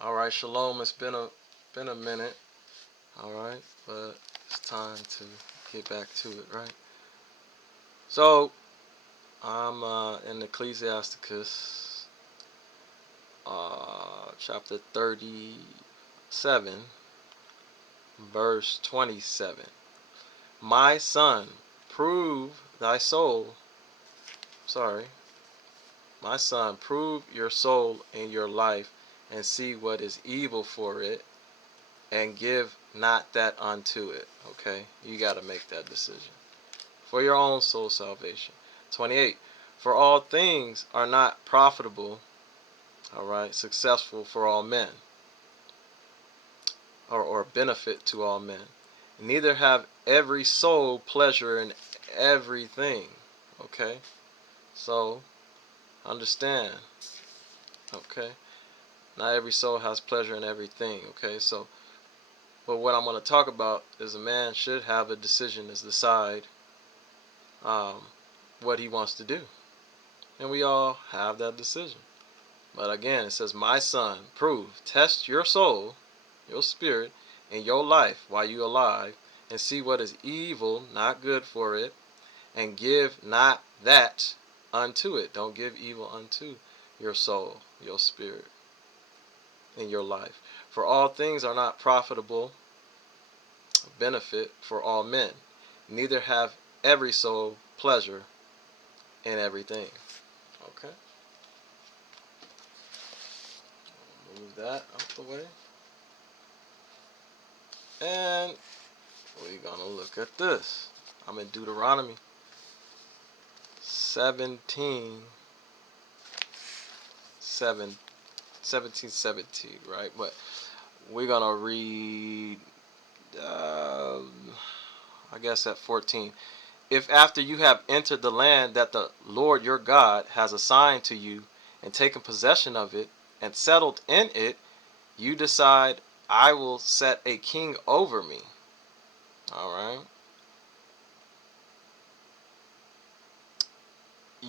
All right, shalom. It's been a minute. All right, but it's time to get back to it, right? So I'm in Ecclesiasticus, chapter 37, verse 27. My son, prove thy soul. Sorry, my son, prove your soul in your life, and see what is evil for it, and give not that unto it. Okay, you got to make that decision for your own soul salvation. 28. For all things are not profitable, all right, successful for all men, or benefit to all men. Neither have every soul pleasure in everything. Okay, so understand. Okay, not every soul has pleasure in everything. Okay, so but what I'm going to talk about is a man should have a decision to decide um, what he wants to do. And we all have that decision. But again, it says, my son, prove, test your soul, your spirit, and your life while you're alive, and see what is evil, not good for it, and give not that unto it. Don't give evil unto your soul, your spirit, and your life. For all things are not profitable, benefit for all men. Neither have every soul pleasure in everything. Okay? Move that out the way. And we're going to look at this. I'm in Deuteronomy 17, 17, right? But we're going to read, I guess at 14. If after you have entered the land that the Lord your God has assigned to you, and taken possession of it, and settled in it, you decide, I will set a king over me. All right.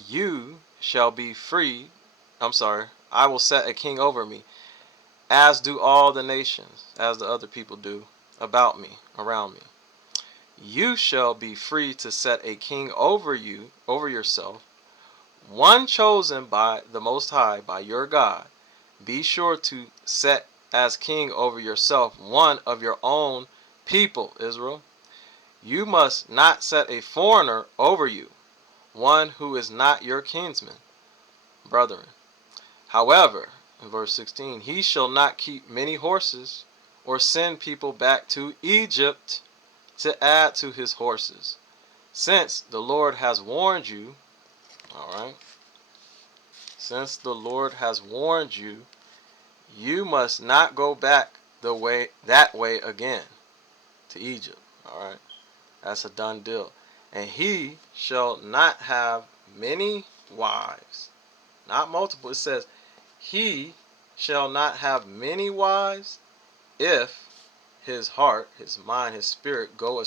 You shall be free. I'm sorry. I will set a king over me, as do all the nations, as the other people do about me, around me. You shall be free to set a king over you, over yourself, one chosen by the Most High, by your God. Be sure to set as king over yourself one of your own people, Israel. You must not set a foreigner over you, one who is not your kinsman, brethren. However, in verse 16, he shall not keep many horses, or send people back to Egypt to add to his horses. Since the Lord has warned you, all right, since the Lord has warned you, you must not go back that way again to Egypt. All right, that's a done deal. And he shall not have many wives, not multiple. It says, he shall not have many wives, if his heart, his mind, his spirit go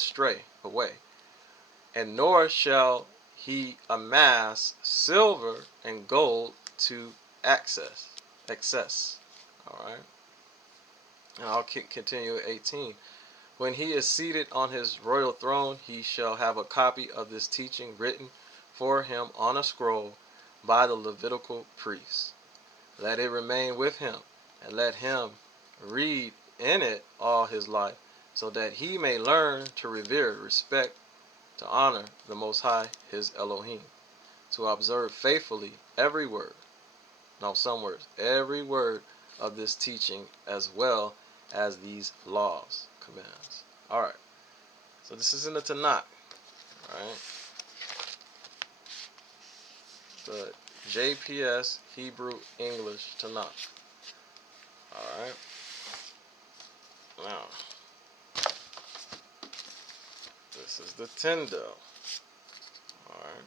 away. And nor shall he amass silver and gold to excess. All right. And I'll continue at 18. When he is seated on his royal throne, he shall have a copy of this teaching written for him on a scroll by the Levitical priests. Let it remain with him, and let him read in it all his life, so that he may learn to revere, respect, to honor the Most High, his Elohim, to observe faithfully every word, no, some words, every word of this teaching, as well as these laws, commands. All right, so this is in the Tanakh, right? The JPS Hebrew English Tanakh. All right. Now, this is the Tyndale. Alright.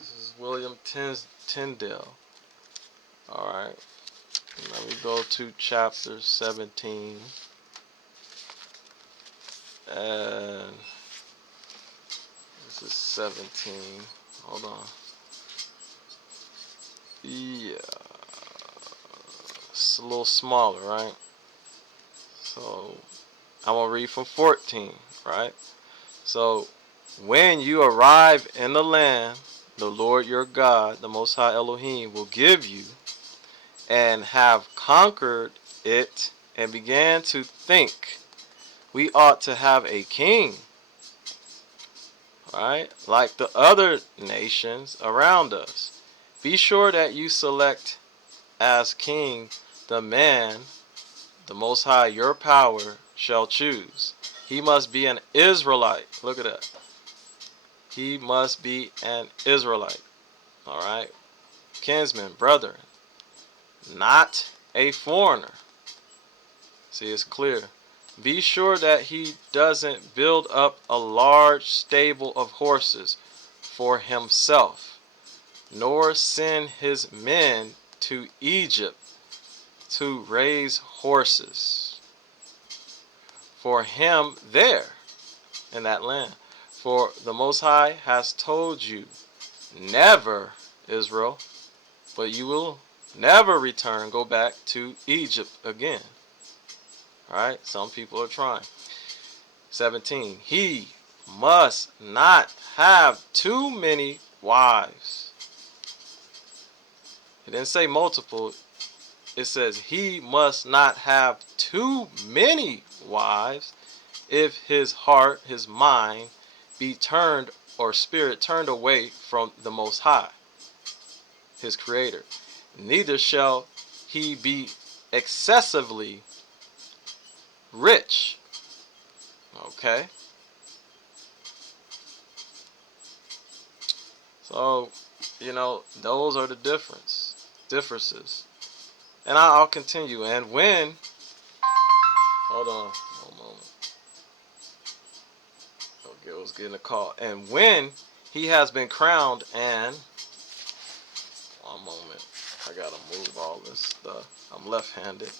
This is William Tyndale. Alright. Let me go to chapter 17. And this is 17. Hold on. Yeah. It's a little smaller, right? So I'm going to read from 14, right? So when you arrive in the land, the Lord your God, the Most High Elohim, will give you, and have conquered it, and began to think, we ought to have a king, right? Like the other nations around us. Be sure that you select as king the man the Most High your power shall choose. He must be an Israelite. Look at that. He must be an Israelite. Alright? Kinsman, brethren. Not a foreigner. See, it's clear. Be sure that he doesn't build up a large stable of horses for himself, nor send his men to Egypt to raise horses for him there in that land. For the Most High has told you, never, Israel, but you will never return, go back to Egypt again. Alright, some people are trying. 17. He must not have too many wives. It didn't say multiple. It says he must not have too many wives, if his heart, his mind, be turned, or spirit turned away from the Most High, his Creator. Neither shall he be excessively rich. Okay? So, those are the differences. And I'll continue. And when, hold on one moment. Okay, I was getting a call. And when he has been crowned, and one moment, I gotta move all this stuff. I'm left-handed.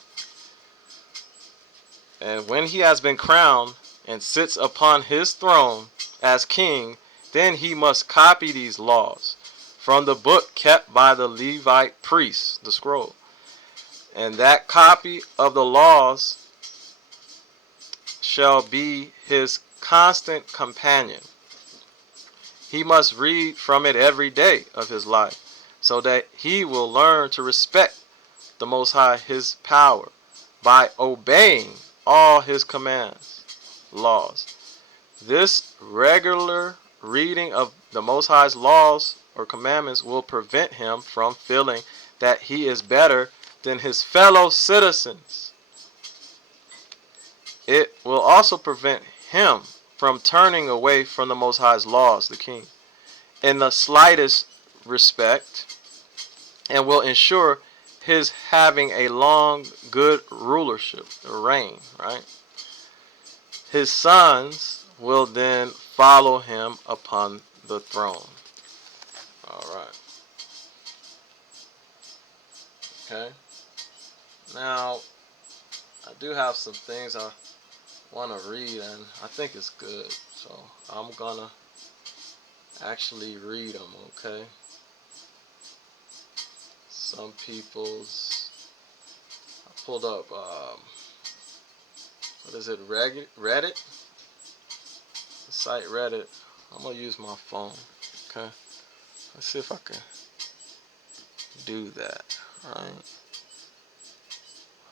And when he has been crowned and sits upon his throne as king, then he must copy these laws from the book kept by the Levite priests, the scroll. And that copy of the laws shall be his constant companion. He must read from it every day of his life, so that he will learn to respect the Most High, his power, by obeying all his commands, laws. This regular reading of the Most High's laws or commandments will prevent him from feeling that he is better than his fellow citizens. It will also prevent him from turning away from the Most High's laws, the king, in the slightest respect, and will ensure his having a long, good rulership, or reign, right? His sons will then follow him upon the throne. Alright. Okay. Now, I do have some things I want to read, and I think it's good. So, I'm going to actually read them, okay? Some people's, I pulled up, what is it, Reddit? The site Reddit. I'm going to use my phone, okay? Let's see if I can do that, alright?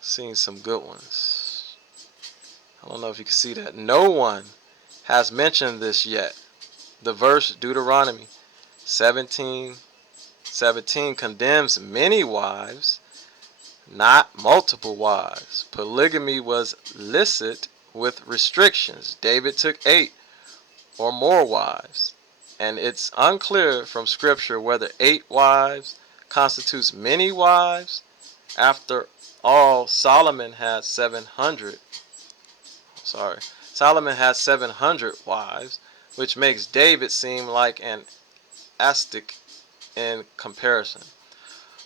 Seen some good ones. I don't know if you can see that. No one has mentioned this yet. The verse Deuteronomy 17:17 condemns many wives, not multiple wives. Polygamy was licit with restrictions. David took 8 or more wives, and it's unclear from scripture whether 8 wives constitutes many wives. After all, Solomon had 700 wives, which makes David seem like an ascetic in comparison.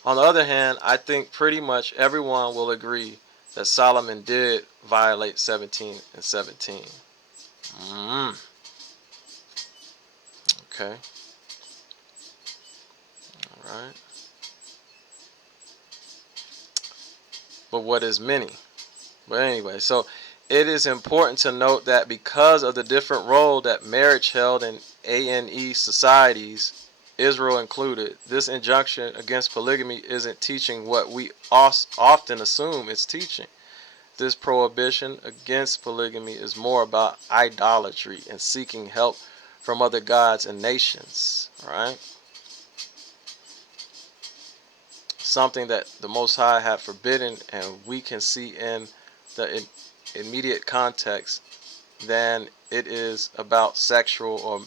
On the other hand, I think pretty much everyone will agree that Solomon did violate 17:17. Okay. Alright. but what is many? But anyway, so it is important to note that because of the different role that marriage held in ANE societies, Israel included, this injunction against polygamy isn't teaching what we often assume it's teaching. This prohibition against polygamy is more about idolatry and seeking help from other gods and nations, right? Something that the Most High had forbidden, and we can see in the immediate context, than it is about sexual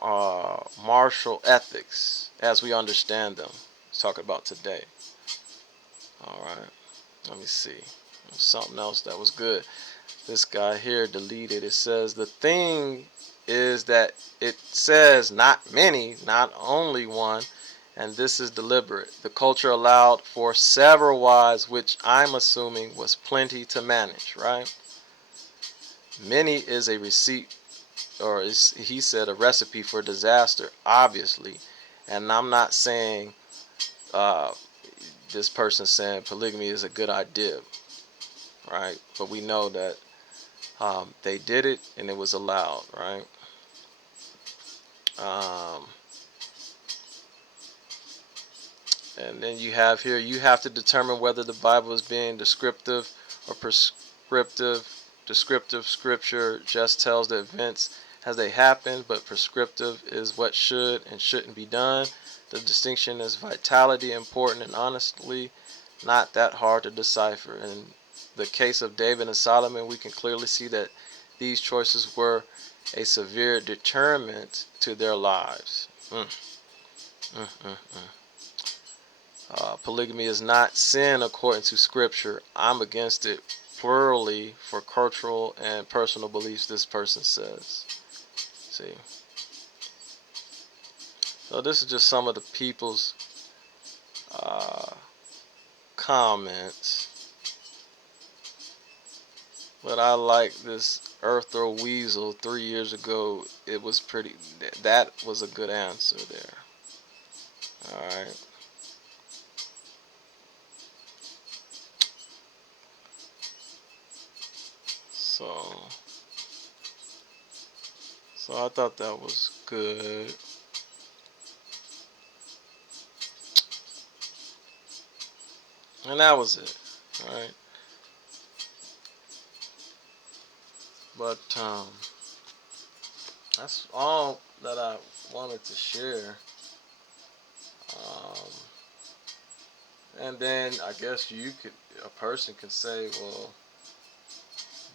or martial ethics as we understand them. Let's talk about today. All right, let me see. Something else that was good. This guy here deleted. It says the thing is that it says not many, not only one, and this is deliberate. The culture allowed for several wives, which I'm assuming was plenty to manage, right? Many is a receipt, or he said a recipe for disaster, obviously. And I'm not saying uh, this person saying polygamy is a good idea, right? But we know that they did it and it was allowed, right? Um, and then you have here, you have to determine whether the Bible is being descriptive or prescriptive. Descriptive scripture just tells the events as they happen, but prescriptive is what should and shouldn't be done. The distinction is vitality, important, and honestly not that hard to decipher. In the case of David and Solomon, we can clearly see that these choices were a severe deterrent to their lives. Polygamy is not sin according to scripture. I'm against it plurally for cultural and personal beliefs, this person says. See? So this is just some of the people's uh, comments. But I like this Earthro Weasel 3 years ago. It was pretty, that was a good answer there. Alright. So I thought that was good. And that was it. Alright. But that's all that I wanted to share. Um, and then I guess a person could say, well,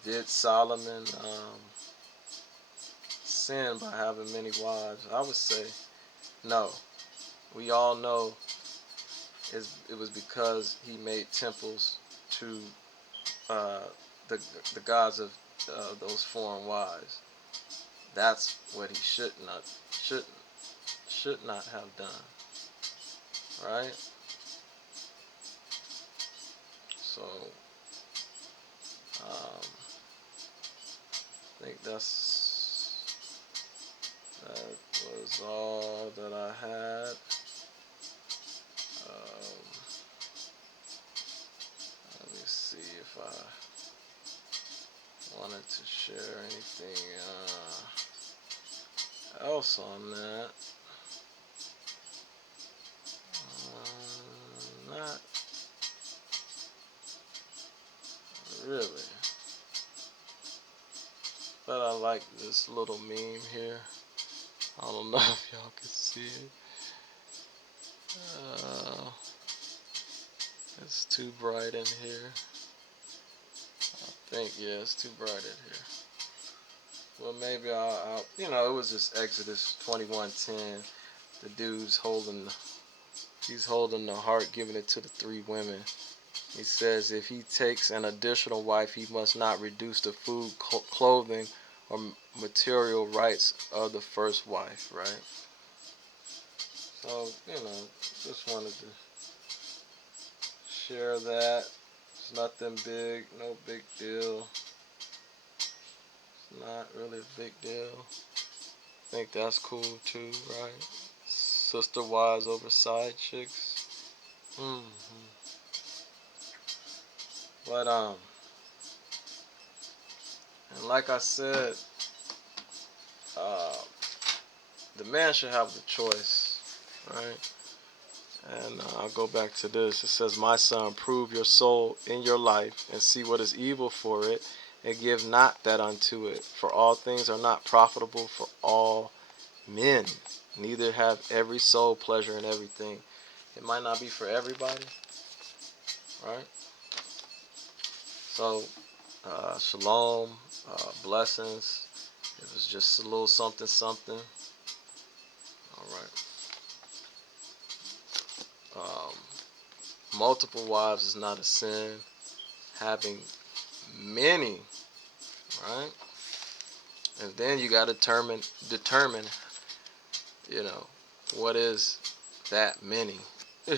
did Solomon sin by having many wives? I would say no. We all know it was because he made temples to uh, the gods of those foreign wives. That's what he should not have done, right? So I think that was all that I had. Let me see if I wanted to share anything else on that. Not really. But I like this little meme here. I don't know if y'all can see it. It's too bright in here. I think, yeah, it's too bright in here. Well, maybe I'll it was just Exodus 21:10. The dude's holding the heart, giving it to the 3 women. He says if he takes an additional wife, he must not reduce the food, clothing, or material rights of the first wife, right? So, just wanted to share that. It's nothing big, no big deal. It's not really a big deal. I think that's cool too, right? Sister wives over side chicks. But and like I said, uh, the man should have the choice, right? And I'll go back to this. It says, "My son, prove your soul in your life, and see what is evil for it, and give not that unto it. For all things are not profitable for all men, neither have every soul pleasure in everything." It might not be for everybody, right? So, shalom, blessings. It was just a little something, something. All right. Multiple wives is not a sin. Having many, right? And then you got to determine, you know, what is that many. All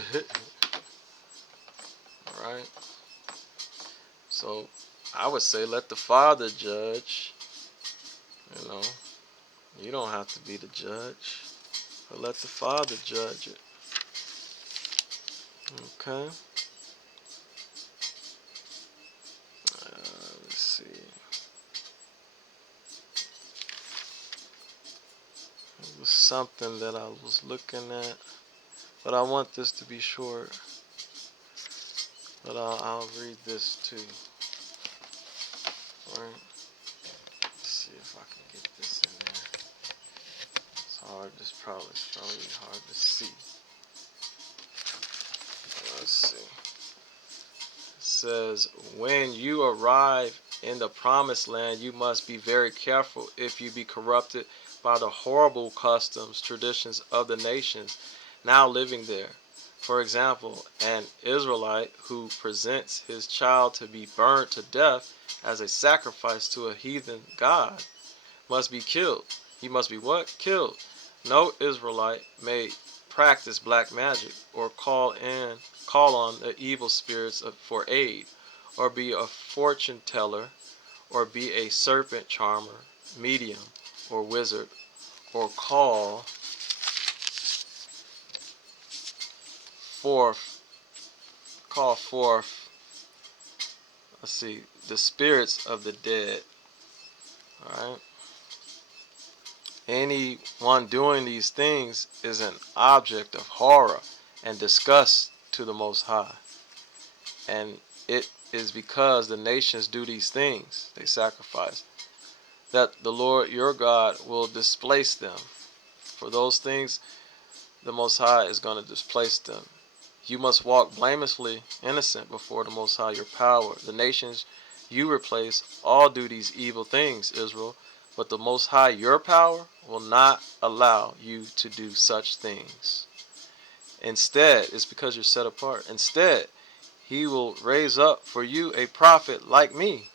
right. So I would say let the Father judge. You know, you don't have to be the judge, but let the Father judge it. Okay. Let's see. It was something that I was looking at, but I want this to be short. But I'll read this too. All right. Let's see if I can get this in there. It's hard. It's probably hard to see. Let's see. It says, "When you arrive in the promised land, you must be very careful if you be corrupted by the horrible customs, traditions of the nations now living there. For example, an Israelite who presents his child to be burned to death as a sacrifice to a heathen god must be killed. He must be what? Killed. No Israelite may practice black magic or call on the evil spirits for aid, or be a fortune teller, or be a serpent charmer, medium, or wizard, or forth call forth, let's see, the spirits of the dead." All right. Anyone doing these things is an object of horror and disgust to the Most High. And it is because the nations do these things, they sacrifice, that the Lord your God will displace them. For those things, the Most High is going to displace them. You must walk blamelessly innocent before the Most High your power. The nations you replace all do these evil things, Israel, but the Most High your power will not allow you to do such things. Instead, it's because you're set apart. Instead, he will raise up for you a prophet like me,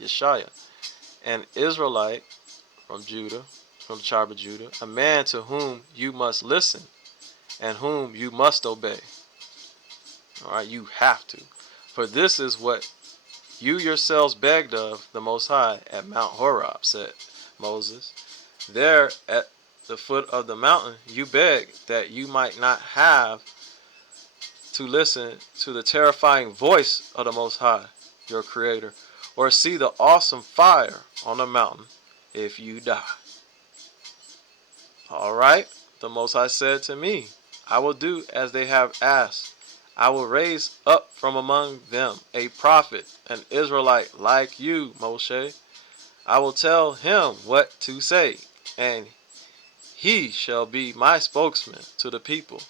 Yeshaya, an Israelite from Judah, from the tribe of Judah, a man to whom you must listen and whom you must obey. All right, you have to. For this is what you yourselves begged of the Most High at Mount Horeb, said Moses. There at the foot of the mountain you begged that you might not have to listen to the terrifying voice of the Most High, your Creator, or see the awesome fire on the mountain if you die. All right, the Most High said to me, I will do as they have asked. I will raise up from among them a prophet, an Israelite like you, Moshe. I will tell him what to say, and he shall be my spokesman to the people.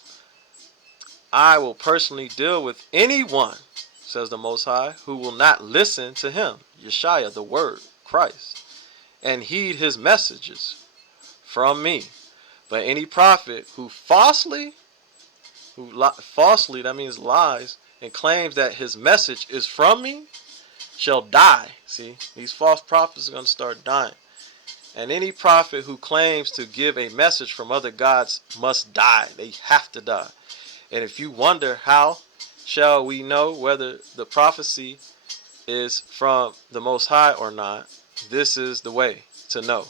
I will personally deal with anyone, says the Most High, who will not listen to him, Yeshaya, the Word, Christ, and heed his messages from me. But any prophet who falsely, that means lies, and claims that his message is from me, shall die. See, these false prophets are going to start dying. And any prophet who claims to give a message from other gods must die. They have to die. And if you wonder how shall we know whether the prophecy is from the Most High or not, this is the way to know.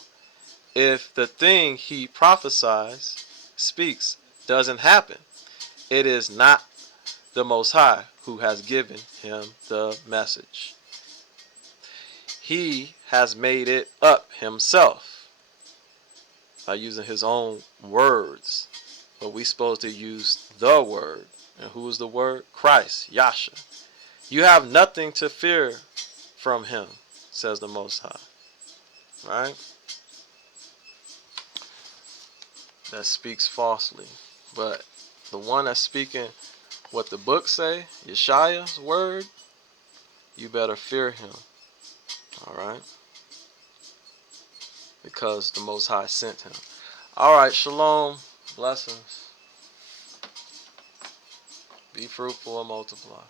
If the thing he prophesies, speaks, doesn't happen, it is not the Most High who has given him the message. He has made it up himself by using his own words. But we supposed to use the word. And who is the word? Christ, Yasha. You have nothing to fear from him, says the Most High. Right? That speaks falsely. But the one that's speaking what the book say, Yeshaya's word, you better fear him. Alright? Because the Most High sent him. Alright, shalom. Blessings. Be fruitful and multiply.